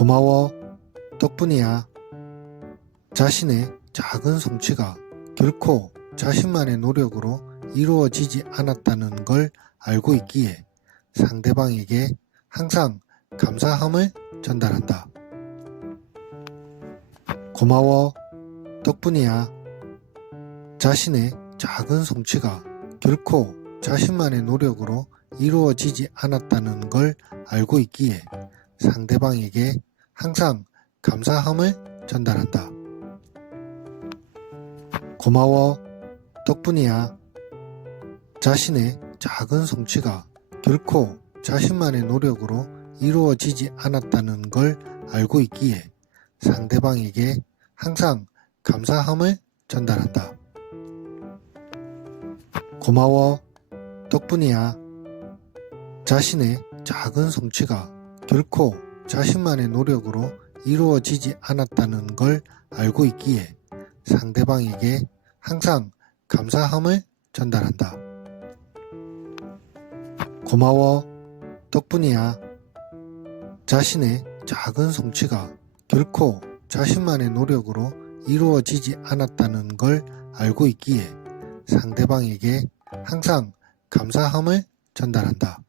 고마워. 덕분이야. 자신의 작은 성취가 결코 자신만의 노력으로 이루어지지 않았다는 걸 알고 있기에 상대방에게 항상 감사함을 전달한다. 고마워. 덕분이야. 자신의 작은 성취가 결코 자신만의 노력으로 이루어지지 않았다는 걸 알고 있기에 상대방에게 항상 감사함을 전달한다. 고마워. 덕분이야. 자신의 작은 성취가 결코 자신만의 노력으로 이루어지지 않았다는 걸 알고 있기에 상대방에게 항상 감사함을 전달한다. 고마워. 덕분이야. 자신의 작은 성취가 결코 자신만의 노력으로 이루어지지 않았다는 걸 알고 있기에 상대방에게 항상 감사함을 전달한다. 고마워. 덕분이야. 자신의 작은 성취가 결코 자신만의 노력으로 이루어지지 않았다는 걸 알고 있기에 상대방에게 항상 감사함을 전달한다.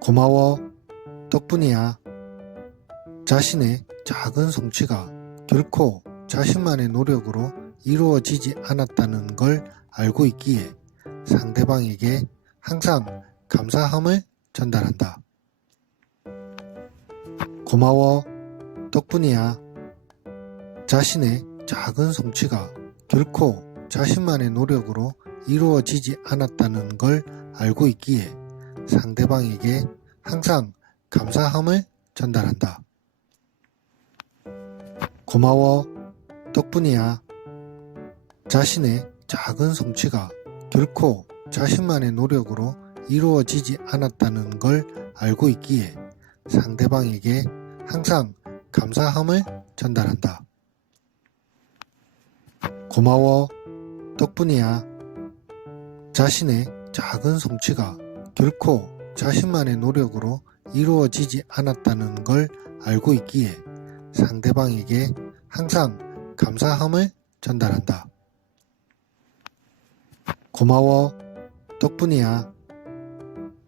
고마워. 덕분이야. 자신의 작은 성취가 결코 자신만의 노력으로 이루어지지 않았다는 걸 알고 있기에 상대방에게 항상 감사함을 전달한다. 고마워. 덕분이야. 자신의 작은 성취가 결코 자신만의 노력으로 이루어지지 않았다는 걸 알고 있기에 상대방에게 항상 감사함을 전달한다. 고마워. 덕분이야. 자신의 작은 성취가 결코 자신만의 노력으로 이루어지지 않았다는 걸 알고 있기에 상대방에게 항상 감사함을 전달한다. 고마워. 덕분이야. 자신의 작은 성취가 결코 자신만의 노력으로 이루어지지 않았다는 걸 알고 있기에 상대방에게 항상 감사함을 전달한다. 고마워. 덕분이야.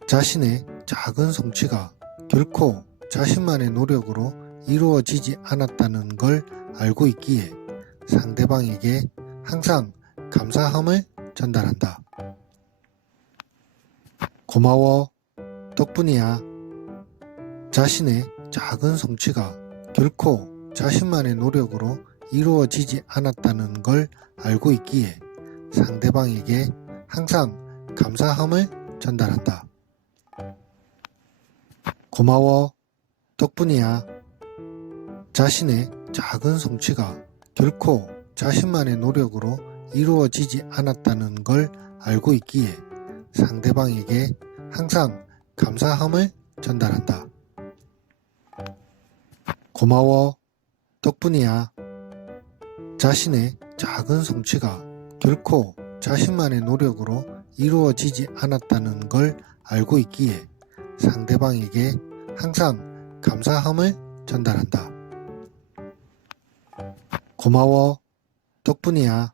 자신의 작은 성취가 결코 자신만의 노력으로 이루어지지 않았다는 걸 알고 있기에 상대방에게 항상 감사함을 전달한다. 고마워. 덕분이야. 자신의 작은 성취가 결코 자신만의 노력으로 이루어지지 않았다는 걸 알고 있기에 상대방에게 항상 감사함을 전달한다. 고마워. 덕분이야. 자신의 작은 성취가 결코 자신만의 노력으로 이루어지지 않았다는 걸 알고 있기에 상대방에게 항상 감사함을 전달한다. 고마워. 덕분이야. 자신의 작은 성취가 결코 자신만의 노력으로 이루어지지 않았다는 걸 알고 있기에 상대방에게 항상 감사함을 전달한다. 고마워. 덕분이야.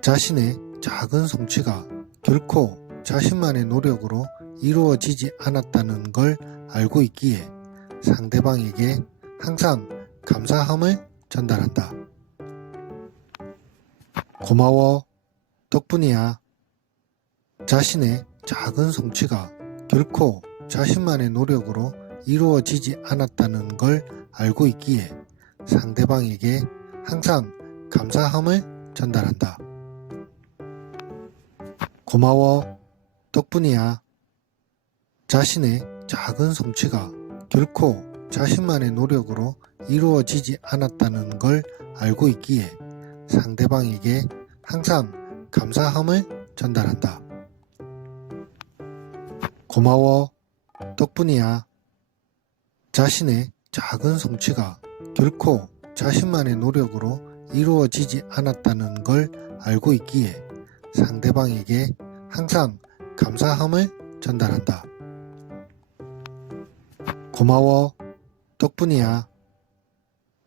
자신의 작은 성취가 결코 자신만의 노력으로 이루어지지 않았다는 걸 알고 있기에 상대방에게 항상 감사함을 전달한다. 고마워. 덕분이야. 자신의 작은 성취가 결코 자신만의 노력으로 이루어지지 않았다는 걸 알고 있기에 상대방에게 항상 감사함을 전달한다. 고마워. 덕분이야. 자신의 작은 성취가 결코 자신만의 노력으로 이루어지지 않았다는 걸 알고 있기에 상대방에게 항상 감사함을 전달한다. 고마워. 덕분이야. 자신의 작은 성취가 결코 자신만의 노력으로 이루어지지 않았다는 걸 알고 있기에 상대방에게 항상 감사함을 전달한다. 고마워. 덕분이야.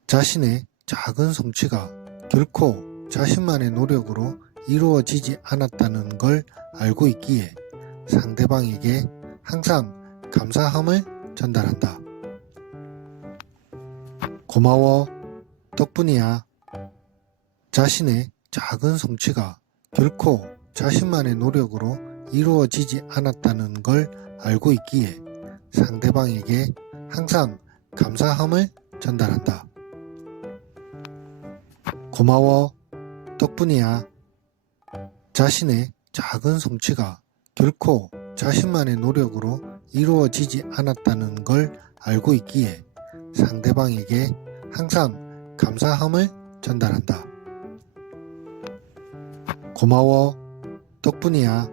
자신의 작은 성취가 결코 자신만의 노력으로 이루어지지 않았다는 걸 알고 있기에 상대방에게 항상 감사함을 전달한다. 고마워. 덕분이야. 자신의 작은 성취가 결코 자신만의 노력으로 이루어지지 않았다는 걸 알고 있기에 상대방에게 항상 감사함을 전달한다. 고마워. 덕분이야. 자신의 작은 성취가 결코 자신만의 노력으로 이루어지지 않았다는 걸 알고 있기에 상대방에게 항상 감사함을 전달한다. 고마워. 덕분이야.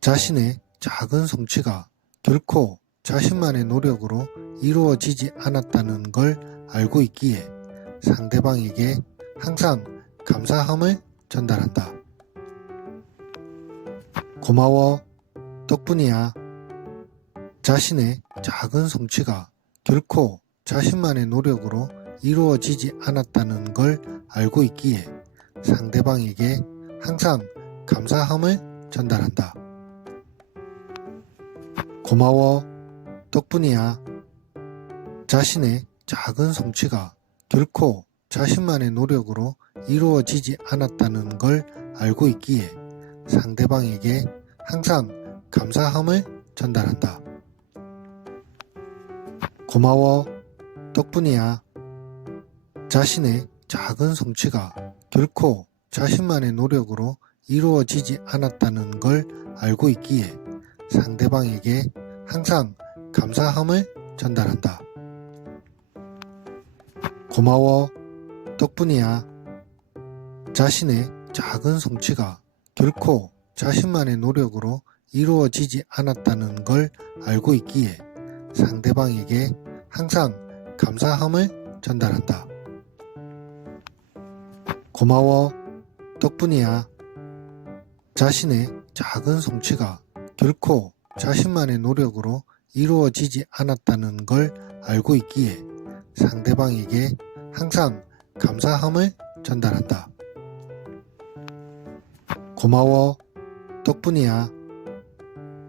자신의 작은 성취가 결코 자신만의 노력으로 이루어지지 않았다는 걸 알고 있기에 상대방에게 항상 감사함을 전달한다. 고마워. 덕분이야. 자신의 작은 성취가 결코 자신만의 노력으로 이루어지지 않았다는 걸 알고 있기에 상대방에게 항상 감사함을 전달한다. 고마워. 덕분이야. 자신의 작은 성취가 결코 자신만의 노력으로 이루어지지 않았다는 걸 알고 있기에 상대방에게 항상 감사함을 전달한다. 고마워. 덕분이야. 자신의 작은 성취가 결코 자신만의 노력으로 이루어지지 않았다는 걸 알고 있기에 상대방에게 항상 감사함을 전달한다. 고마워. 덕분이야. 자신의 작은 성취가 결코 자신만의 노력으로 이루어지지 않았다는 걸 알고 있기에 상대방에게 항상 감사함을 전달한다. 고마워. 덕분이야. 자신의 작은 성취가 결코 자신만의 노력으로 이루어지지 않았다는 걸 알고 있기에 상대방에게 항상 감사함을 전달한다. 고마워. 덕분이야.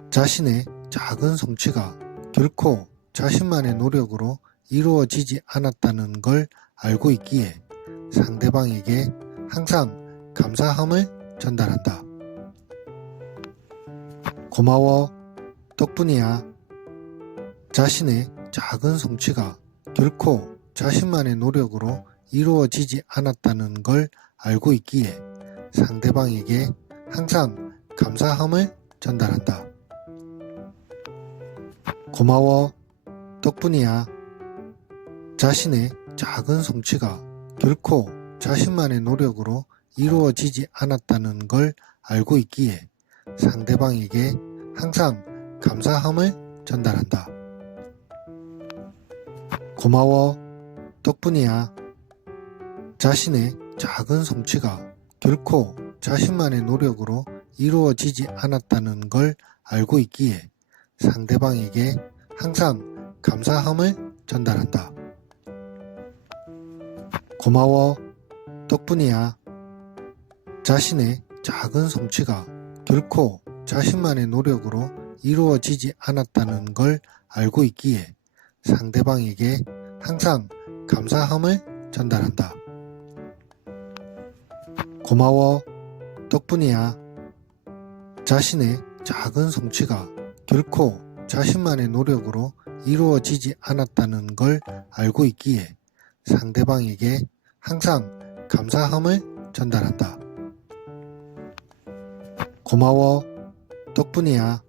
자신의 작은 성취가 결코 자신만의 노력으로 이루어지지 않았다는 걸 알고 있기에 상대방에게 항상 감사함을 전달한다. 고마워. 덕분이야. 자신의 작은 성취가 결코 자신만의 노력으로 이루어지지 않았다는 걸 알고 있기에 상대방에게 항상 감사함을 전달한다. 고마워. 덕분이야. 자신의 작은 성취가 결코 자신만의 노력으로 이루어지지 않았다는 걸 알고 있기에 상대방에게 항상 감사함을 전달한다. 고마워. 덕분이야. 자신의 작은 성취가 결코 자신만의 노력으로 이루어지지 않았다는 걸 알고 있기에 상대방에게 항상 감사함을 전달한다. 고마워. 덕분이야. 자신의 작은 성취가 결코 자신만의 노력으로 이루어지지 않았다는 걸 알고 있기에 상대방에게 항상 감사함을 전달한다. 고마워. 덕분이야. 자신의 작은 성취가 결코 자신만의 노력으로 이루어지지 않았다는 걸 알고 있기에 상대방에게 항상 감사함을 전달한다. 고마워. 덕분이야.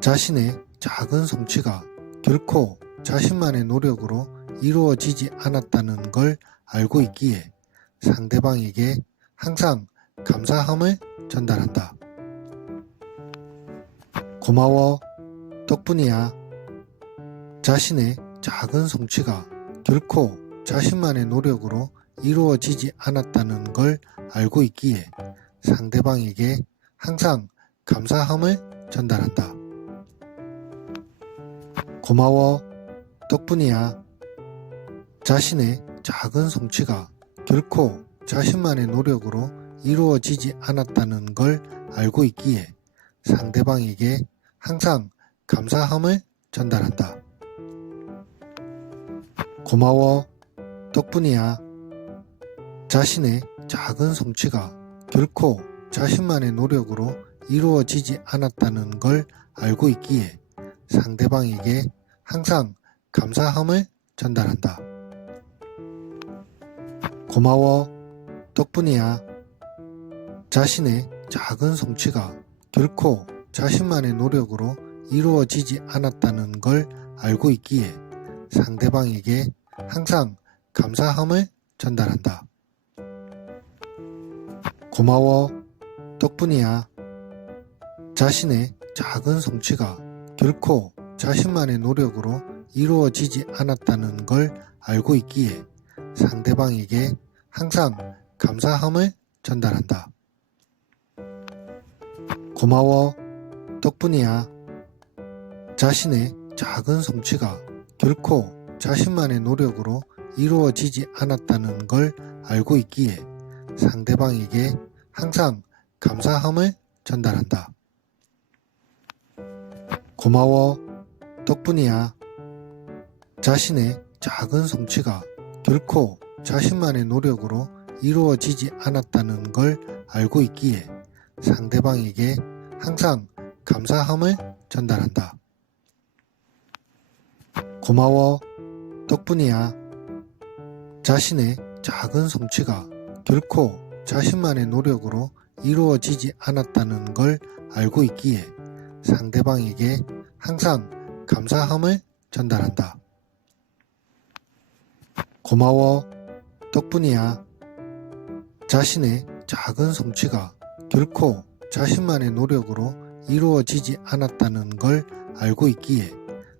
자신의 작은 성취가 결코 자신만의 노력으로 이루어지지 않았다는 걸 알고 있기에 상대방에게 항상 감사함을 전달한다. 고마워. 덕분이야. 자신의 작은 성취가 결코 자신만의 노력으로 이루어지지 않았다는 걸 알고 있기에 상대방에게 항상 감사함을 전달한다. 고마워. 덕분이야. 자신의 작은 성취가 결코 자신만의 노력으로 이루어지지 않았다는 걸 알고 있기에 상대방에게 항상 감사함을 전달한다. 고마워. 덕분이야. 자신의 작은 성취가 결코 자신만의 노력으로 이루어지지 않았다는 걸 알고 있기에 상대방에게 항상 감사함을 전달한다. 고마워. 덕분이야. 자신의 작은 성취가 결코 자신만의 노력으로 이루어지지 않았다는 걸 알고 있기에 상대방에게 항상 감사함을 전달한다. 고마워. 덕분이야. 자신의 작은 성취가 결코 자신만의 노력으로 이루어지지 않았다는 걸 알고 있기에 상대방에게 항상 감사함을 전달한다. 고마워. 덕분이야. 자신의 작은 성취가 결코 자신만의 노력으로 이루어지지 않았다는 걸 알고 있기에 상대방에게 항상 감사함을 전달한다. 고마워. 덕분이야. 자신의 작은 성취가 결코 자신만의 노력으로 이루어지지 않았다는 걸 알고 있기에 상대방에게 항상 감사함을 전달한다. 고마워. 덕분이야. 자신의 작은 성취가 결코 자신만의 노력으로 이루어지지 않았다는 걸 알고 있기에 상대방에게 항상 감사함을 전달한다. 고마워. 덕분이야. 자신의 작은 성취가 결코 자신만의 노력으로 이루어지지 않았다는 걸 알고 있기에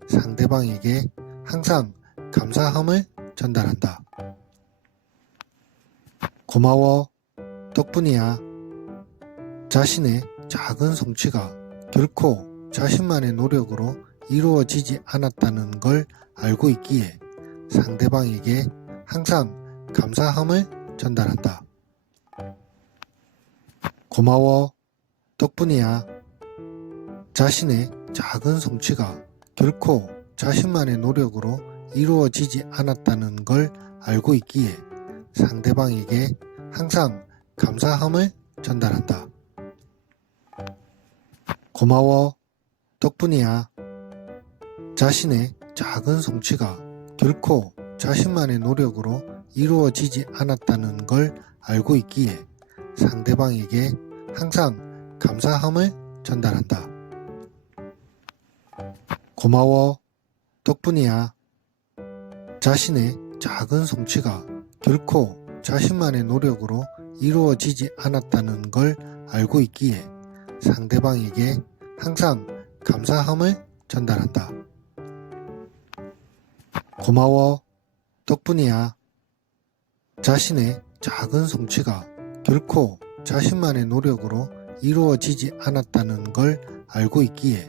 상대방에게 항상 감사함을 전달한다. 고마워. 덕분이야. 자신의 작은 성취가 결코 자신만의 노력으로 이루어지지 않았다는 걸 알고 있기에 상대방에게 항상 감사함을 전달한다. 고마워. 덕분이야. 자신의 작은 성취가 결코 자신만의 노력으로 이루어지지 않았다는 걸 알고 있기에 상대방에게 항상 감사함을 전달한다. 고마워. 덕분이야. 자신의 작은 성취가 결코 자신만의 노력으로 이루어지지 않았다는 걸 알고 있기에 상대방에게 항상 감사함을 전달한다. 고마워. 덕분이야. 자신의 작은 성취가 결코 자신만의 노력으로 이루어지지 않았다는 걸 알고 있기에 상대방에게 항상 감사함을 전달한다. 고마워. 덕분이야. 자신의 작은 성취가 결코 자신만의 노력으로 이루어지지 않았다는 걸 알고 있기에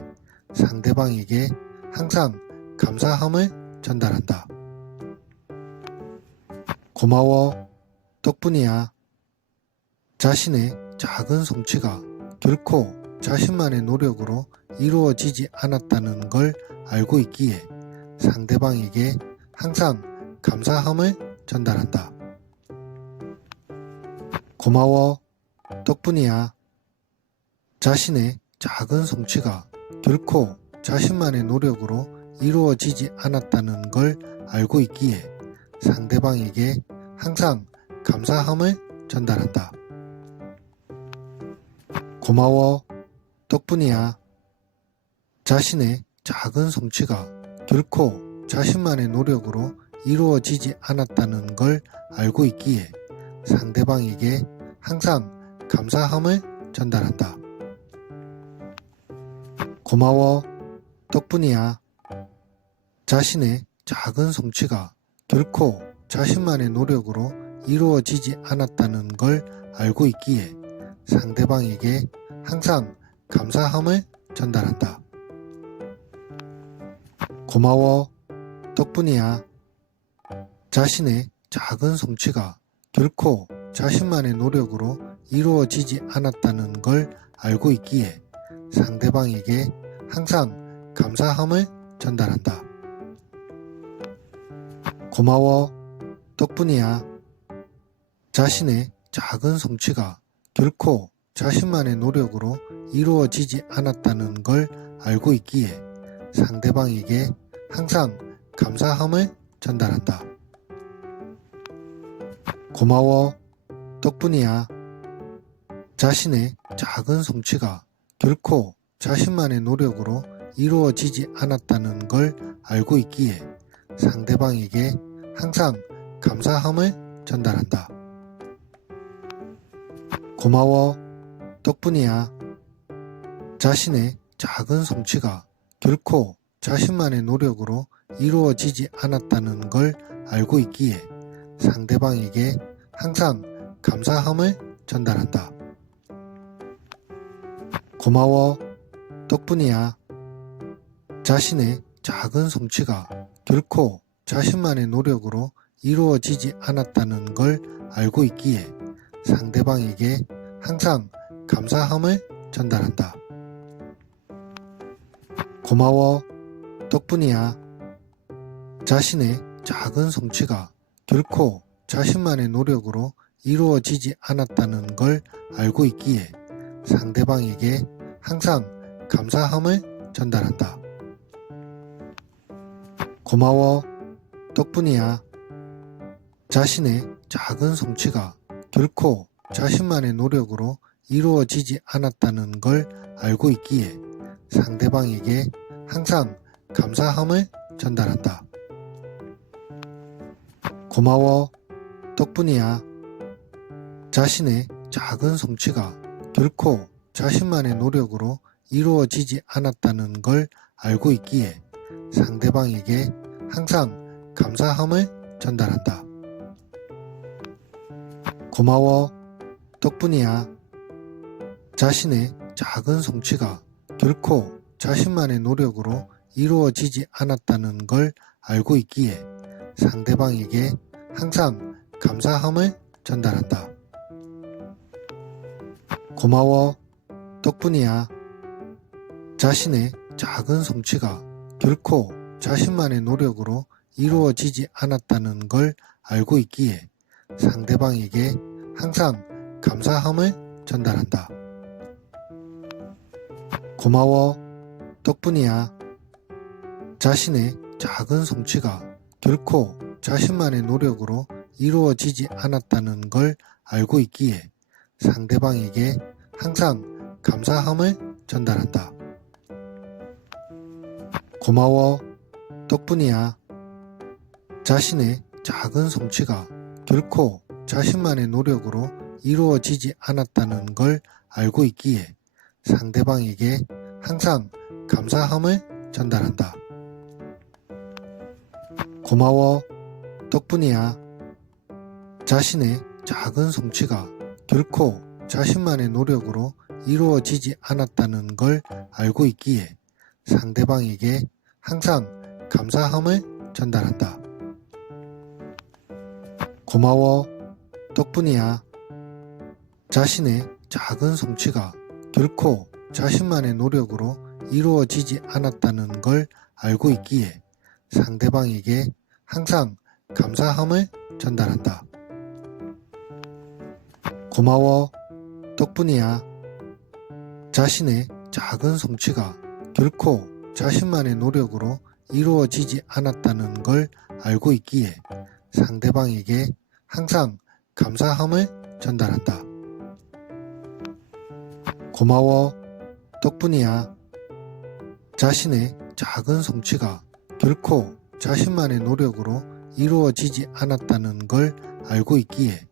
상대방에게 항상 감사함을 전달한다. 고마워. 덕분이야. 자신의 작은 성취가 결코 자신만의 노력으로 이루어지지 않았다는 걸 알고 있기에 상대방에게 항상 감사함을 전달한다. 고마워. 덕분이야. 자신의 작은 성취가 결코 자신만의 노력으로 이루어지지 않았다는 걸 알고 있기에 상대방에게 항상 감사함을 전달한다. 고마워. 덕분이야. 자신의 작은 성취가 결코 자신만의 노력으로 이루어지지 않았다는 걸 알고 있기에 상대방에게 항상 감사함을 전달한다. 고마워. 덕분이야. 자신의 작은 성취가 결코 자신만의 노력으로 이루어지지 않았다는 걸 알고 있기에 상대방에게 항상 감사함을 전달한다. 고마워. 덕분이야. 자신의 작은 성취가 결코 자신만의 노력으로 이루어지지 않았다는 걸 알고 있기에 상대방에게 항상 감사함을 전달한다. 고마워. 덕분이야. 자신의 작은 성취가 결코 자신만의 노력으로 이루어지지 않았다는 걸 알고 있기에 상대방에게 항상 감사함을 전달한다. 고마워. 덕분이야. 자신의 작은 성취가 결코 자신만의 노력으로 이루어지지 않았다는 걸 알고 있기에 상대방에게 항상 감사함을 전달한다. 고마워. 덕분이야. 자신의 작은 성취가 결코 자신만의 노력으로 이루어지지 않았다는 걸 알고 있기에 상대방에게 항상 감사함을 전달한다. 고마워. 덕분이야. 자신의 작은 성취가 결코 자신만의 노력으로 이루어지지 않았다는 걸 알고 있기에 상대방에게 항상 감사함을 전달한다. 고마워. 덕분이야. 자신의 작은 성취가 결코 자신만의 노력으로 이루어지지 않았다는 걸 알고 있기에 상대방에게 항상 감사함을 전달한다. 고마워. 덕분이야. 자신의 작은 성취가 결코 자신만의 노력으로 이루어지지 않았다는 걸 알고 있기에 상대방에게 항상 감사함을 전달한다. 고마워. 덕분이야. 자신의 작은 성취가 결코 자신만의 노력으로 이루어지지 않았다는 걸 알고 있기에 상대방에게 항상 감사함을 전달한다. 고마워. 덕분이야. 자신의 작은 성취가 결코 자신만의 노력으로 이루어지지 않았다는 걸 알고 있기에 상대방에게 항상 감사함을 전달한다. 고마워. 덕분이야. 자신의 작은 성취가 결코 자신만의 노력으로 이루어지지 않았다는 걸 알고 있기에 상대방에게 항상 감사함을 전달한다. 고마워. 덕분이야. 자신의 작은 성취가 결코 자신만의 노력으로 이루어지지 않았다는 걸 알고 있기에 상대방에게 항상 감사함을 전달한다. 고마워. 덕분이야. 자신의 작은 성취가 결코 자신만의 노력으로 이루어지지 않았다는 걸 알고 있기에 상대방에게 항상 감사함을 전달한다. 고마워. 덕분이야. 자신의 작은 성취가 결코 자신만의 노력으로 이루어지지 않았다는 걸 알고 있기에 상대방에게 항상 감사함을 전달한다. 고마워. 덕분이야. 자신의 작은 성취가 결코 자신만의 노력으로 이루어지지 않았다는 걸 알고 있기에 상대방에게 항상 감사함을 전달한다. 고마워. 덕분이야. 자신의 작은 성취가 결코 자신만의 노력으로 이루어지지 않았다는 걸 알고 있기에 상대방에게 항상 감사함을 전달한다. 고마워. 덕분이야. 자신의 작은 성취가 결코 자신만의 노력으로 이루어지지 않았다는 걸 알고 있기에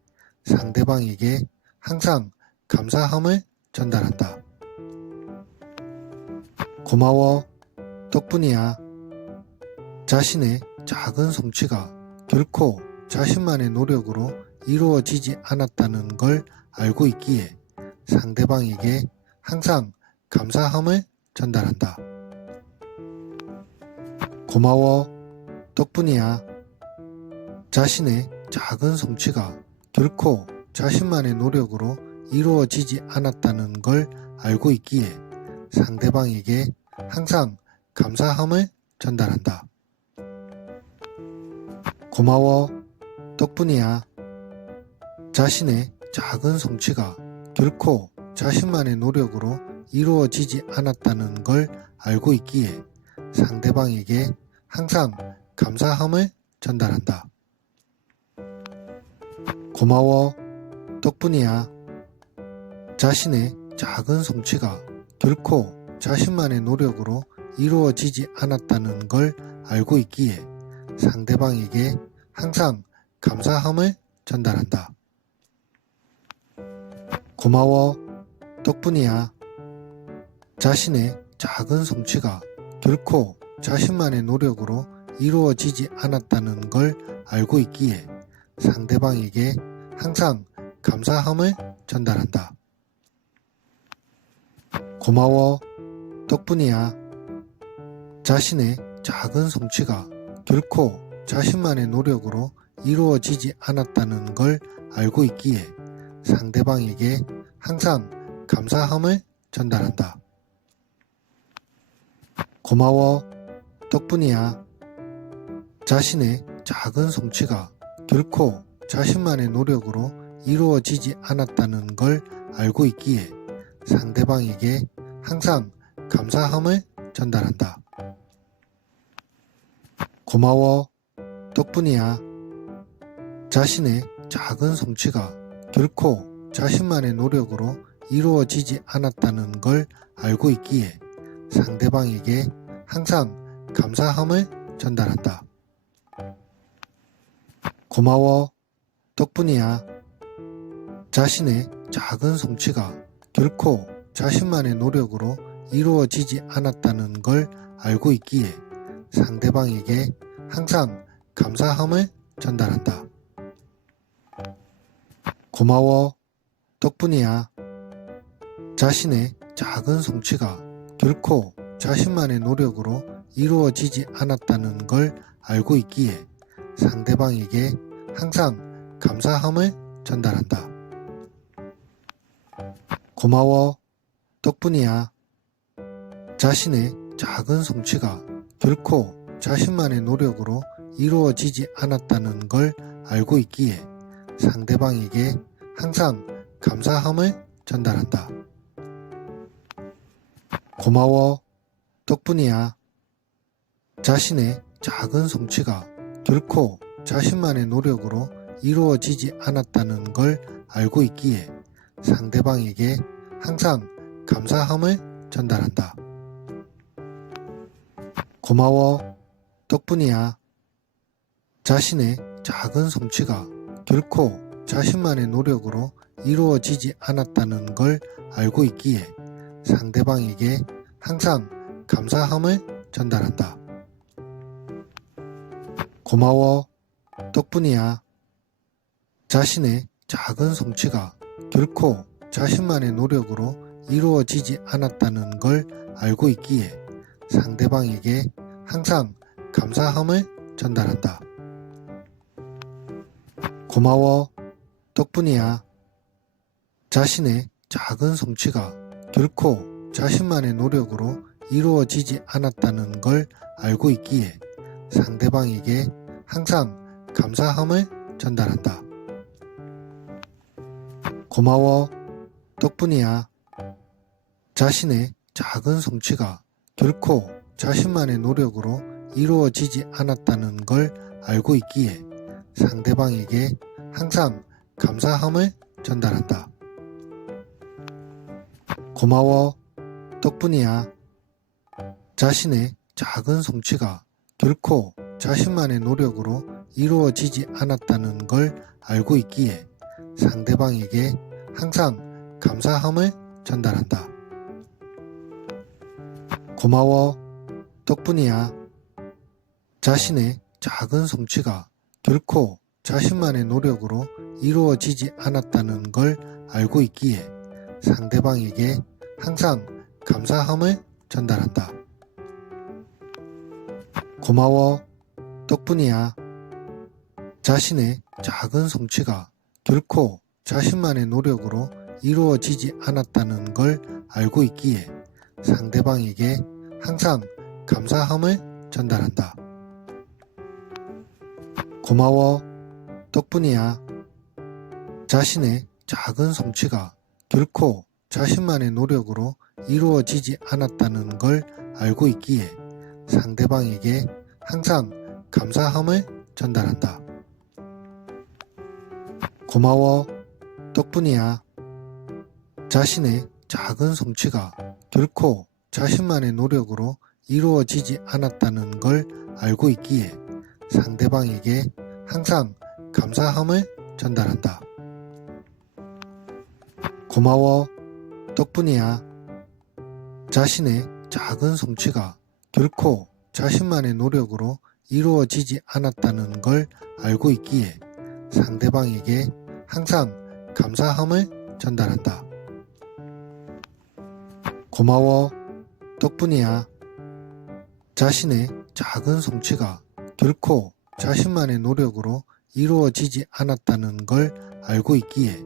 상대방에게 항상 감사함을 전달한다. 고마워. 덕분이야. 자신의 작은 성취가 결코 자신만의 노력으로 이루어지지 않았다는 걸 알고 있기에 상대방에게 항상 감사함을 전달한다. 고마워. 덕분이야. 자신의 작은 성취가 결코 자신만의 노력으로 이루어지지 않았다는 걸 알고 있기에 상대방에게 항상 감사함을 전달한다. 고마워. 덕분이야. 자신의 작은 성취가 결코 자신만의 노력으로 이루어지지 않았다는 걸 알고 있기에 상대방에게 항상 감사함을 전달한다. 고마워. 덕분이야. 자신의 작은 성취가 결코 자신만의 노력으로 이루어지지 않았다는 걸 알고 있기에 상대방에게 항상 감사함을 전달한다. 고마워. 덕분이야. 자신의 작은 성취가 결코 자신만의 노력으로 이루어지지 않았다는 걸 알고 있기에 상대방에게 항상 감사함을 전달한다. 고마워. 덕분이야. 자신의 작은 성취가 결코 자신만의 노력으로 이루어지지 않았다는 걸 알고 있기에 상대방에게 항상 감사함을 전달한다. 고마워. 덕분이야. 자신의 작은 성취가 결코 자신만의 노력으로 이루어지지 않았다는 걸 알고 있기에 상대방에게 항상 감사함을 전달한다. 고마워. 덕분이야. 자신의 작은 성취가 결코 자신만의 노력으로 이루어지지 않았다는 걸 알고 있기에 상대방에게 항상 감사함을 전달한다. 고마워. 덕분이야. 자신의 작은 성취가 결코 자신만의 노력으로 이루어지지 않았다는 걸 알고 있기에 상대방에게 항상 감사함을 전달한다. 고마워. 덕분이야. 자신의 작은 성취가 결코 자신만의 노력으로 이루어지지 않았다는 걸 알고 있기에 상대방에게 항상 감사함을 전달한다. 고마워. 덕분이야. 자신의 작은 성취가 결코 자신만의 노력으로 이루어지지 않았다는 걸 알고 있기에 상대방에게 항상 감사함을 전달한다. 고마워. 덕분이야. 자신의 작은 성취가 결코 자신만의 노력으로 이루어지지 않았다는 걸 알고 있기에 상대방에게 항상 감사함을 전달한다. 고마워. 덕분이야. 자신의 작은 성취가 결코 자신만의 노력으로 이루어지지 않았다는 걸 알고 있기에 상대방에게 항상 감사함을 전달한다. 고마워. 덕분이야. 자신의 작은 성취가 결코 자신만의 노력으로 이루어지지 않았다는 걸 알고 있기에 상대방에게 항상 감사함을 전달한다. 고마워. 덕분이야. 자신의 작은 성취가 결코 자신만의 노력으로 이루어지지 않았다는 걸 알고 있기에 상대방에게 항상 감사함을 전달한다. 고마워. 덕분이야. 자신의 작은 성취가 결코 자신만의 노력으로 이루어지지 않았다는 걸 알고 있기에 상대방에게 항상 감사함을 전달한다. 고마워. 덕분이야. 자신의 작은 성취가 결코 자신만의 노력으로 이루어지지 않았다는 걸 알고 있기에 상대방에게 항상 감사함을 전달한다. 고마워. 덕분이야. 자신의 작은 성취가 결코 자신만의 노력으로 이루어지지 않았다는 걸 알고 있기에 상대방에게 항상 감사함을 전달한다. 고마워. 덕분이야. 자신의 작은 성취가 결코 자신만의 노력으로 이루어지지 않았다는 걸 알고 있기에 상대방에게 항상 감사함을 전달한다. 고마워. 덕분이야. 자신의 작은 성취가 결코 자신만의 노력으로 이루어지지 않았다는 걸 알고 있기에 상대방에게 항상 감사함을 전달한다. 고마워. 덕분이야. 자신의 작은 성취가 결코 자신만의 노력으로 이루어지지 않았다는 걸 알고 있기에 상대방에게 항상 감사함을 전달한다. 고마워. 덕분이야. 자신의 작은 성취가 결코 자신만의 노력으로 이루어지지 않았다는 걸 알고 있기에 상대방에게 항상 감사함을 전달한다. 고마워. 덕분이야. 자신의 작은 성취가 결코 자신만의 노력으로 이루어지지 않았다는 걸 알고 있기에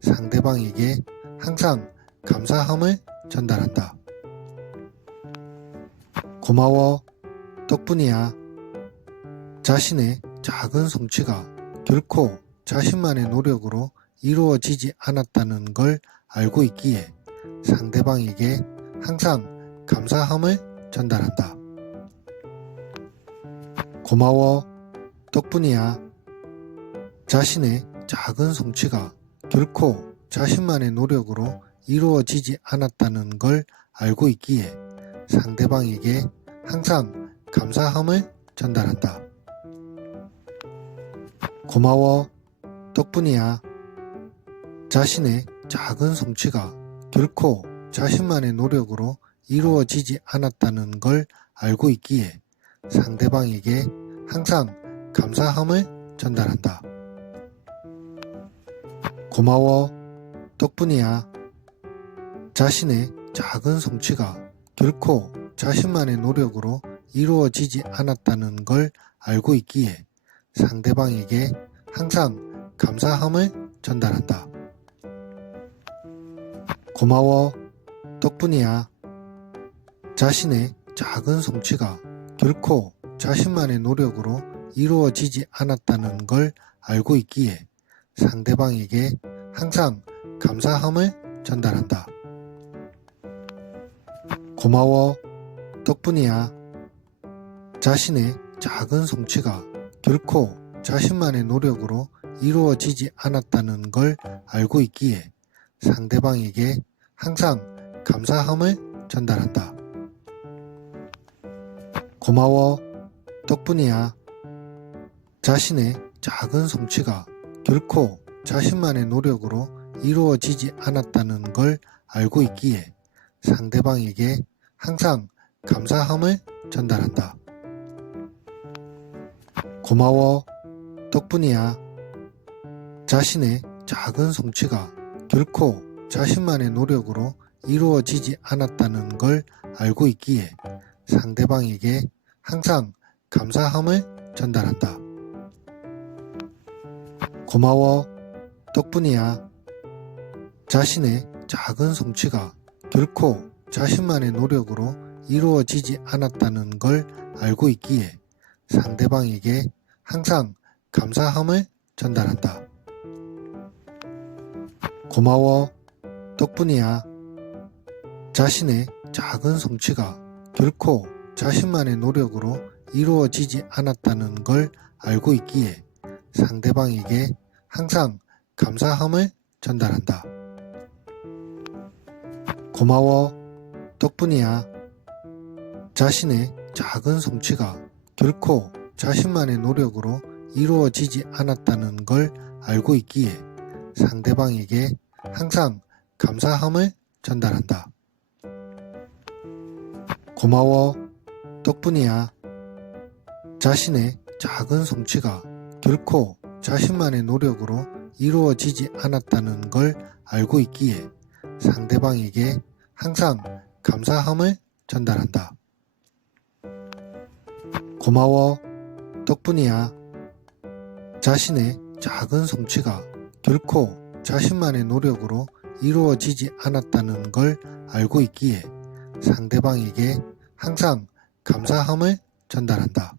상대방에게 항상 감사함을 전달한다. 고마워. 덕분이야. 자신의 작은 성취가 결코 자신만의 노력으로 이루어지지 않았다는 걸 알고 있기에 상대방에게 항상 감사함을 전달한다. 고마워. 덕분이야. 자신의 작은 성취가 결코 자신만의 노력으로 이루어지지 않았다는 걸 알고 있기에 상대방에게 항상 감사함을 전달한다. 고마워. 덕분이야. 자신의 작은 성취가 결코 자신만의 노력으로 이루어지지 않았다는 걸 알고 있기에 상대방에게 항상 감사함을 전달한다. 고마워. 덕분이야. 자신의 작은 성취가 결코 자신만의 노력으로 이루어지지 않았다는 걸 알고 있기에 상대방에게 항상 감사함을 전달한다. 고마워. 덕분이야. 자신의 작은 성취가 결코 자신만의 노력으로 이루어지지 않았다는 걸 알고 있기에 상대방에게 항상 감사함을 전달한다. 고마워. 덕분이야. 자신의 작은 성취가 결코 자신만의 노력으로 이루어지지 않았다는 걸 알고 있기에 상대방에게 항상 감사함을 전달한다. 고마워. 덕분이야. 자신의 작은 성취가 결코 자신만의 노력으로 이루어지지 않았다는 걸 알고 있기에 상대방에게 항상 감사함을 전달한다. 고마워. 덕분이야. 자신의 작은 성취가 결코 자신만의 노력으로 이루어지지 않았다는 걸 알고 있기에 상대방에게 항상 감사함을 전달한다. 고마워. 덕분이야. 자신의 작은 성취가 결코 자신만의 노력으로 이루어지지 않았다는 걸 알고 있기에 상대방에게 항상 감사함을 전달한다. 고마워. 덕분이야. 자신의 작은 성취가 결코 자신만의 노력으로 이루어지지 않았다는 걸 알고 있기에 상대방에게 항상 감사함을 전달한다. 고마워. 덕분이야. 자신의 작은 성취가 결코 자신만의 노력으로 이루어지지 않았다는 걸 알고 있기에 상대방에게 항상 감사함을 전달한다. 고마워. 덕분이야. 자신의 작은 성취가 결코 자신만의 노력으로 이루어지지 않았다는 걸 알고 있기에 상대방에게 항상 감사함을 전달한다. 고마워. 덕분이야. 자신의 작은 성취가 결코 자신만의 노력으로 이루어지지 않았다는 걸 알고 있기에 상대방에게 항상 감사함을 전달한다.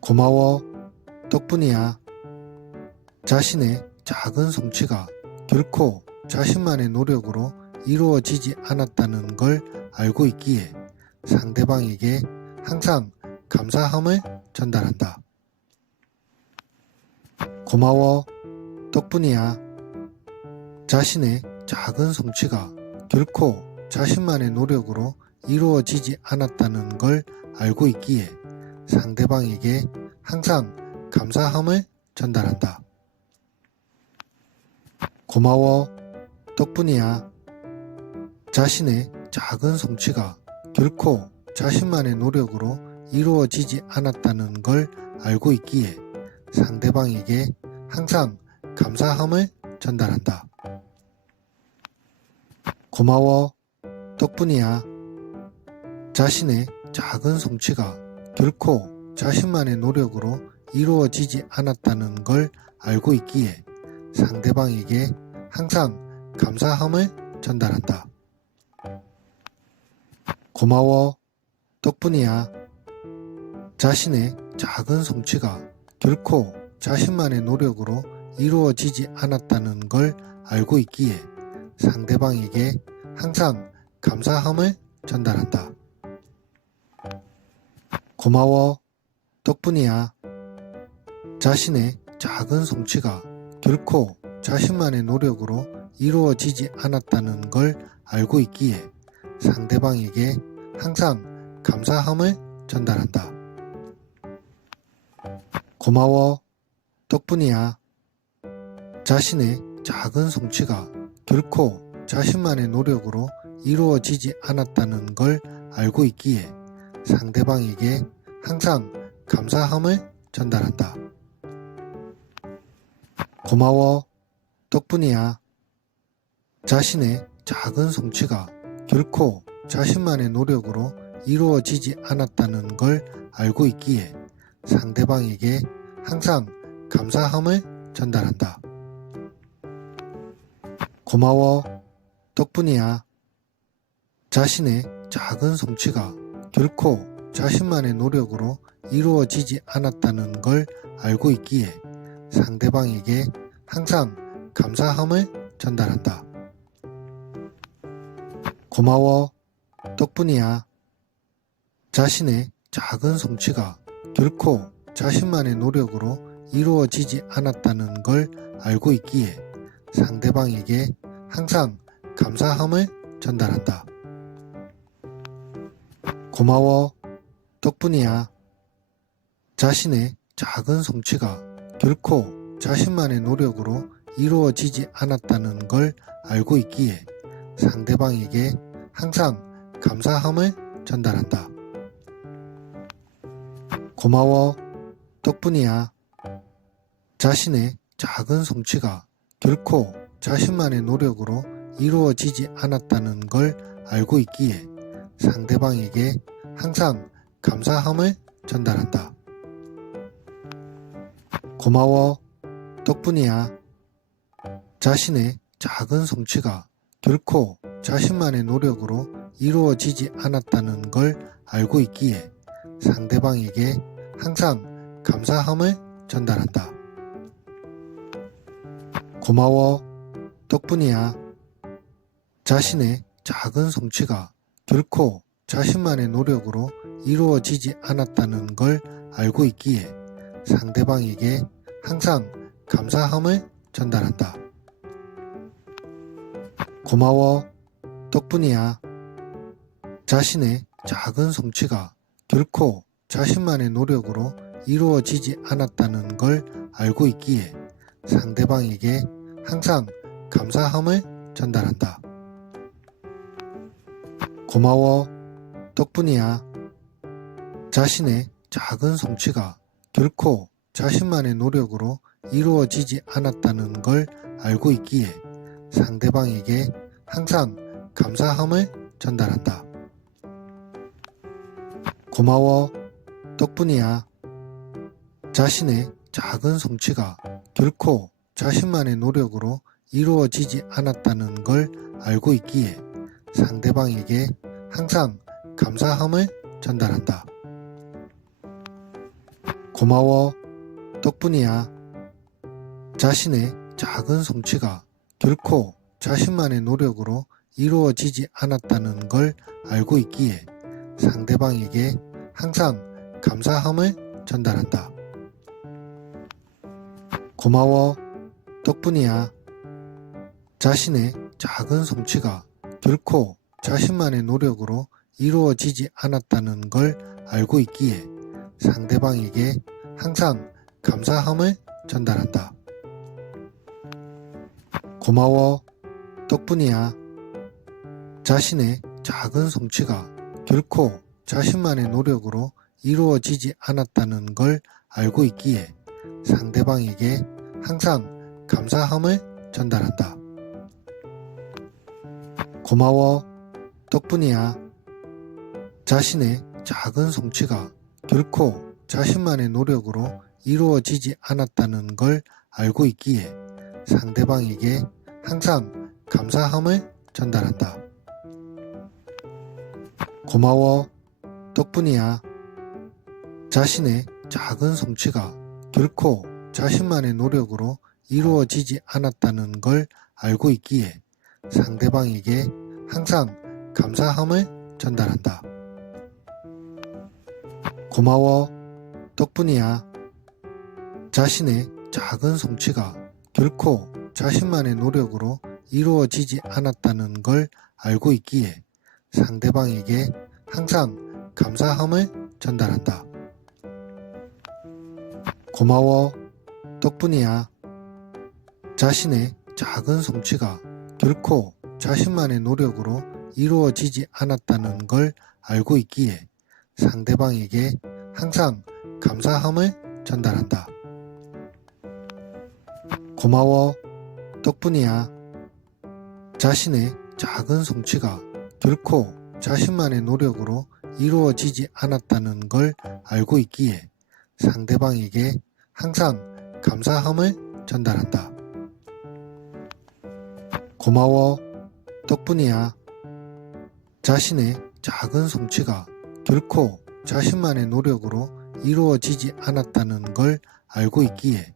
고마워. 덕분이야. 자신의 작은 성취가 결코 자신만의 노력으로 이루어지지 않았다는 걸 알고 있기에 상대방에게 항상 감사함을 전달한다. 고마워. 덕분이야. 자신의 작은 성취가 결코 자신만의 노력으로 이루어지지 않았다는 걸 알고 있기에 상대방에게 항상 감사함을 전달한다. 고마워. 덕분이야. 자신의 작은 성취가 결코 자신만의 노력으로 이루어지지 않았다는 걸 알고 있기에 상대방에게 항상 감사함을 전달한다. 고마워. 덕분이야. 자신의 작은 성취가 결코 자신만의 노력으로 이루어지지 않았다는 걸 알고 있기에 상대방에게 항상 감사함을 전달한다. 고마워. 덕분이야. 자신의 작은 성취가 결코 자신만의 노력으로 이루어지지 않았다는 걸 알고 있기에 상대방에게 항상 감사함을 전달한다. 고마워. 덕분이야. 자신의 작은 성취가 결코 자신만의 노력으로 이루어지지 않았다는 걸 알고 있기에 상대방에게 항상 감사함을 전달한다. 고마워. 덕분이야. 자신의 작은 성취가 결코 자신만의 노력으로 이루어지지 않았다는 걸 알고 있기에 상대방에게 항상 감사함을 전달한다. 고마워. 덕분이야. 자신의 작은 성취가 결코 자신만의 노력으로 이루어지지 않았다는 걸 알고 있기에 상대방에게 항상 감사함을 전달한다. 고마워. 덕분이야. 자신의 작은 성취가 결코 자신만의 노력으로 이루어지지 않았다는 걸 알고 있기에 상대방에게 항상 감사함을 전달한다. 고마워. 덕분이야. 자신의 작은 성취가 결코 자신만의 노력으로 이루어지지 않았다는 걸 알고 있기에 상대방에게 항상 감사함을 전달한다. 고마워. 덕분이야. 자신의 작은 성취가 결코 자신만의 노력으로 이루어지지 않았다는 걸 알고 있기에 상대방에게 항상 감사함을 전달한다. 고마워. 덕분이야. 자신의 작은 성취가 결코 자신만의 노력으로 이루어지지 않았다는 걸 알고 있기에 상대방에게 항상 감사함을 전달한다. 고마워. 덕분이야. 자신의 작은 성취가 결코 자신만의 노력으로 이루어지지 않았다는 걸 알고 있기에 상대방에게 항상 감사함을 전달한다. 고마워. 덕분이야. 자신의 작은 성취가 결코 자신만의 노력으로 이루어지지 않았다는 걸 알고 있기에 상대방에게 항상 감사함을 전달한다. 고마워. 덕분이야. 자신의 작은 성취가 결코 자신만의 노력으로 이루어지지 않았다는 걸 알고 있기에 상대방에게 항상 감사함을 전달한다. 고마워. 덕분이야. 자신의 작은 성취가 결코 자신만의 노력으로 이루어지지 않았다는 걸 알고 있기에 상대방에게 항상 감사함을 전달한다. 고마워. 덕분이야. 자신의 작은 성취가 결코 자신만의 노력으로 이루어지지 않았다는 걸 알고 있기에 상대방에게 항상 감사함을 전달한다. 고마워. 덕분이야. 자신의 작은 성취가 결코 자신만의 노력으로 이루어지지 않았다는 걸 알고 있기에 상대방에게 항상 감사함을 전달한다. 고마워. 덕분이야. 자신의 작은 성취가 결코 자신만의 노력으로 이루어지지 않았다는 걸 알고 있기에 상대방에게 항상 감사함을 전달한다. 고마워. 덕분이야. 자신의 작은 성취가 결코 자신만의 노력으로 이루어지지 않았다는 걸 알고 있기에 상대방에게 항상 감사함을 전달한다. 고마워. 덕분이야. 자신의 작은 성취가 결코 자신만의 노력으로 이루어지지 않았다는 걸 알고 있기에 상대방에게 항상 감사함을 전달한다. 고마워. 덕분이야. 자신의 작은 성취가 결코 자신만의 노력으로 이루어지지 않았다는 걸 알고 있기에 상대방에게 항상 감사함을 전달한다. 고마워. 덕분이야. 자신의 작은 성취가 결코 자신만의 노력으로 이루어지지 않았다는 걸 알고 있기에 상대방에게 항상 감사함을 전달한다. 고마워. 덕분이야. 자신의 작은 성취가 결코 자신만의 노력으로 이루어지지 않았다는 걸 알고 있기에 상대방에게 항상 감사함을 전달한다. 고마워. 덕분이야. 자신의 작은 성취가 결코 자신만의 노력으로 이루어지지 않았다는 걸 알고 있기에 상대방에게 항상 감사함을 전달한다. 고마워. 덕분이야. 자신의 작은 성취가 결코 자신만의 노력으로 이루어지지 않았다는 걸 알고 있기에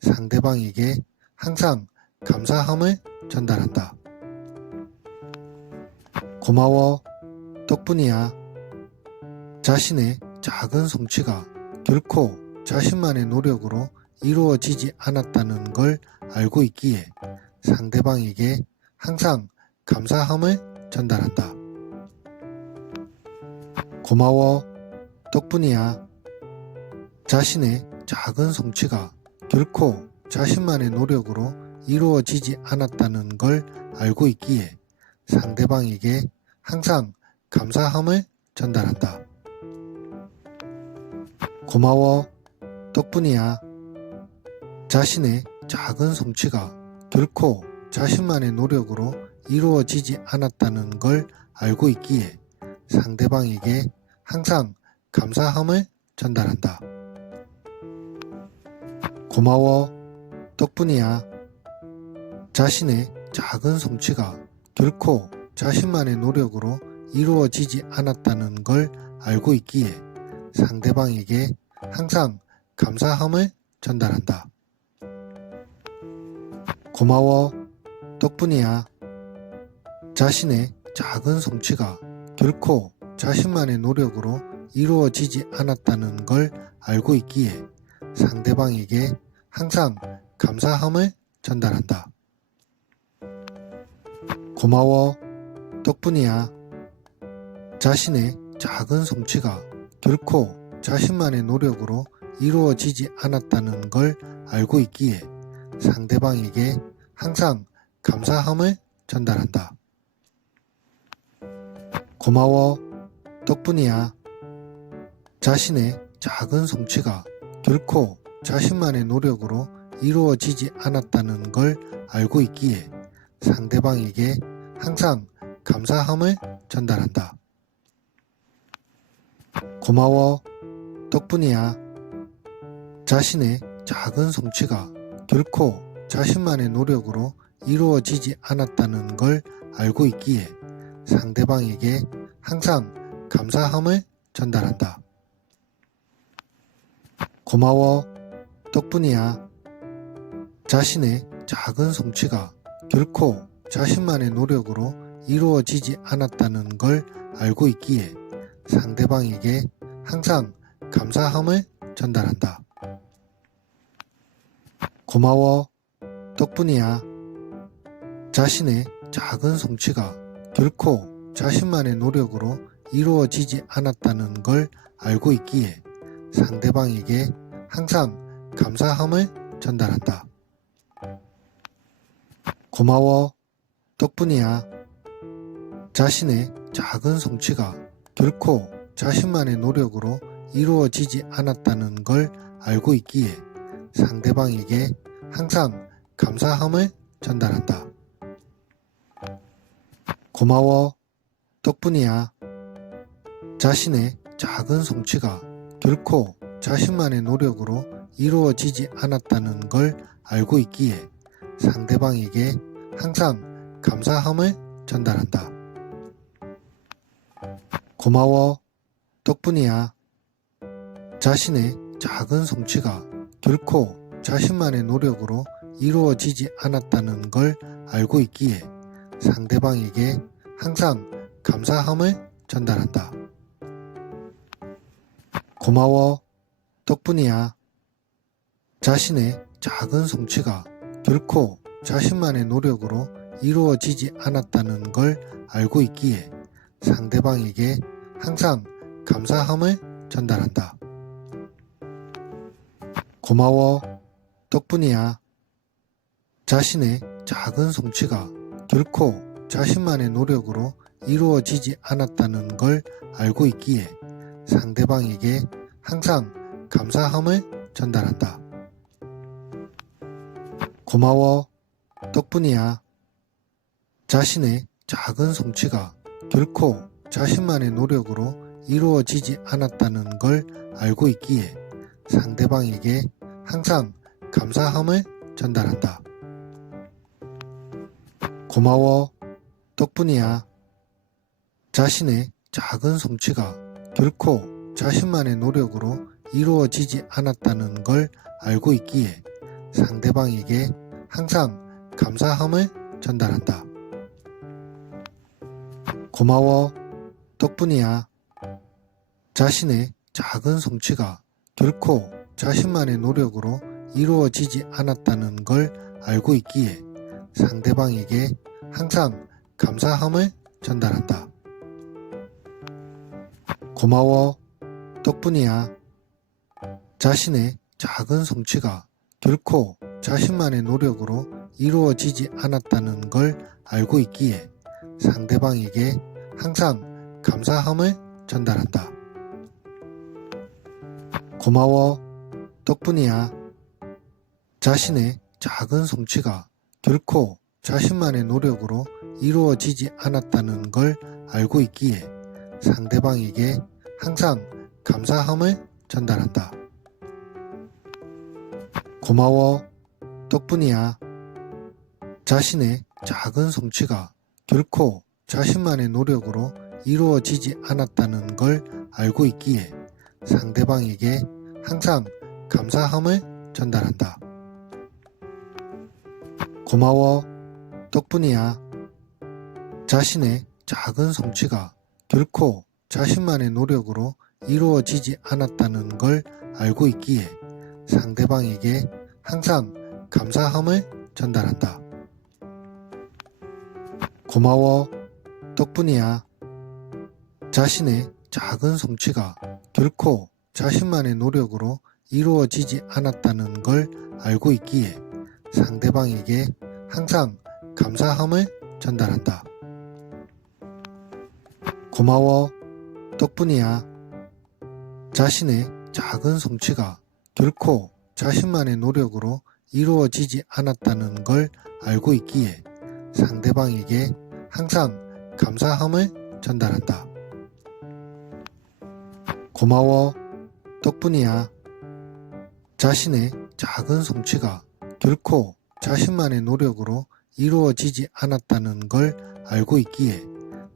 상대방에게 항상 감사함을 전달한다. 고마워. 덕분이야. 자신의 작은 성취가 결코 자신만의 노력으로 이루어지지 않았다는 걸 알고 있기에 상대방에게 항상 감사함을 전달한다. 고마워. 덕분이야. 자신의 작은 성취가 결코 자신만의 노력으로 이루어지지 않았다는 걸 알고 있기에 상대방에게 항상 감사함을 전달한다. 고마워. 덕분이야. 자신의 작은 성취가 결코 자신만의 노력으로 이루어지지 않았다는 걸 알고 있기에 상대방에게 항상 감사함을 전달한다. 고마워. 덕분이야. 자신의 작은 성취가 결코 자신만의 노력으로 이루어지지 않았다는 걸 알고 있기에 상대방에게 항상 감사함을 전달한다. 고마워. 덕분이야. 자신의 작은 성취가 결코 자신만의 노력으로 이루어지지 않았다는 걸 알고 있기에 상대방에게 항상 감사함을 전달한다. 고마워. 덕분이야. 자신의 작은 성취가 결코 자신만의 노력으로 이루어지지 않았다는 걸 알고 있기에 상대방에게 항상 감사함을 전달한다. 고마워. 덕분이야. 자신의 작은 성취가 결코 자신만의 노력으로 이루어지지 않았다는 걸 알고 있기에 상대방에게 항상 감사함을 전달한다. 고마워. 덕분이야. 자신의 작은 성취가 결코 자신만의 노력으로 이루어지지 않았다는 걸 알고 있기에 상대방에게 항상 감사함을 전달한다. 고마워. 덕분이야. 자신의 작은 성취가 결코 자신만의 노력으로 이루어지지 않았다는 걸 알고 있기에 상대방에게 항상 감사함을 전달한다. 고마워. 덕분이야. 자신의 작은 성취가 결코 자신만의 노력으로 이루어지지 않았다는 걸 알고 있기에 상대방에게 항상 감사함을 전달한다. 고마워. 덕분이야. 자신의 작은 성취가 결코 자신만의 노력으로 이루어지지 않았다는 걸 알고 있기에 상대방에게 항상 감사함을 전달한다. 고마워. 덕분이야. 자신의 작은 성취가 결코 자신만의 노력으로 이루어지지 않았다는 걸 알고 있기에 상대방에게 항상 감사함을 전달한다. 고마워. 덕분이야. 자신의 작은 성취가 결코 자신만의 노력으로 이루어지지 않았다는 걸 알고 있기에 상대방에게 항상 감사함을 전달한다. 고마워. 덕분이야. 자신의 작은 성취가 결코 자신만의 노력으로 이루어지지 않았다는 걸 알고 있기에 상대방에게 항상 감사함을 전달한다. 고마워. 덕분이야. 자신의 작은 성취가 결코 자신만의 노력으로 이루어지지 않았다는 걸 알고 있기에 상대방에게 항상 감사함을 전달한다. 고마워. 덕분이야. 자신의 작은 성취가 결코 자신만의 노력으로 이루어지지 않았다는 걸 알고 있기에 상대방에게 항상 감사함을 전달한다. 고마워. 덕분이야. 자신의 작은 성취가 결코 자신만의 노력으로 이루어지지 않았다는 걸 알고 있기에 상대방에게 항상 감사함을 전달한다. 고마워. 덕분이야. 자신의 작은 성취가 결코 자신만의 노력으로 이루어지지 않았다는 걸 알고 있기에 상대방에게 항상 감사함을 전달한다. 고마워. 덕분이야. 자신의 작은 성취가 결코 자신만의 노력으로 이루어지지 않았다는 걸 알고 있기에 상대방에게 항상 감사함을 전달한다. 고마워. 덕분이야. 자신의 작은 성취가 결코 자신만의 노력으로 이루어지지 않았다는 걸 알고 있기에 상대방에게 항상 감사함을 전달한다. 고마워. 덕분이야. 자신의 작은 성취가 결코 자신만의 노력으로 이루어지지 않았다는 걸 알고 있기에 상대방에게 항상 감사함을 전달한다. 고마워. 덕분이야. 자신의 작은 성취가 결코 자신만의 노력으로 이루어지지 않았다는 걸 알고 있기에 상대방에게 항상 감사함을 전달한다. 고마워. 덕분이야. 자신의 작은 성취가 결코 자신만의 노력으로 이루어지지 않았다는 걸 알고 있기에 상대방에게 항상 감사함을 전달한다. 고마워. 덕분이야. 자신의 작은 성취가 결코 자신만의 노력으로 이루어지지 않았다는 걸 알고 있기에 상대방에게 항상 감사함을 전달한다. 고마워. 덕분이야. 자신의 작은 성취가 결코 자신만의 노력으로 이루어지지 않았다는 걸 알고 있기에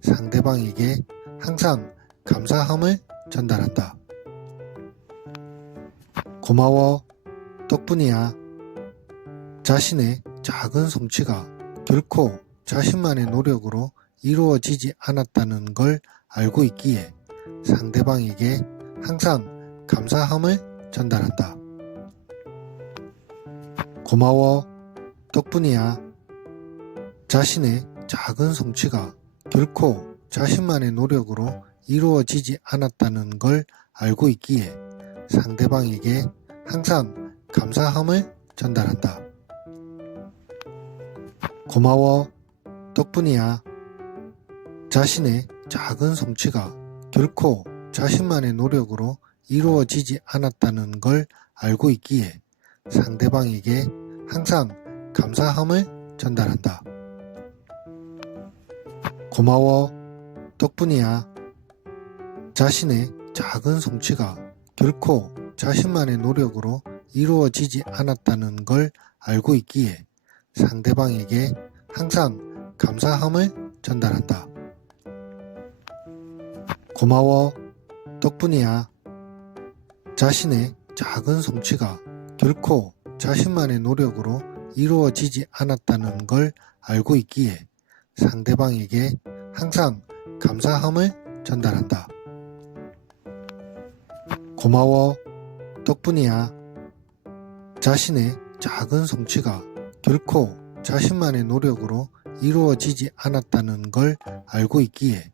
상대방에게 항상 감사함을 전달한다. 고마워. 덕분이야. 자신의 작은 성취가 결코 자신만의 노력으로 이루어지지 않았다는 걸 알고 있기에 상대방에게 항상 감사함을 전달한다. 고마워. 덕분이야. 자신의 작은 성취가 결코 자신만의 노력으로 이루어지지 않았다는 걸 알고 있기에 상대방에게 항상 감사함을 전달한다. 고마워. 덕분이야. 자신의 작은 성취가 결코 자신만의 노력으로 이루어지지 않았다는 걸 알고 있기에 상대방에게 항상 감사함을 전달한다. 고마워. 덕분이야. 자신의 작은 성취가 결코 자신만의 노력으로 이루어지지 않았다는 걸 알고 있기에 상대방에게 항상 감사함을 전달한다. 고마워. 덕분이야. 자신의 작은 성취가 결코 자신만의 노력으로 이루어지지 않았다는 걸 알고 있기에 상대방에게 항상 감사함을 전달한다. 고마워. 덕분이야. 자신의 작은 성취가 결코 자신만의 노력으로 이루어지지 않았다는 걸 알고 있기에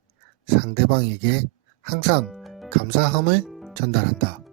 상대방에게 항상 감사함을 전달한다.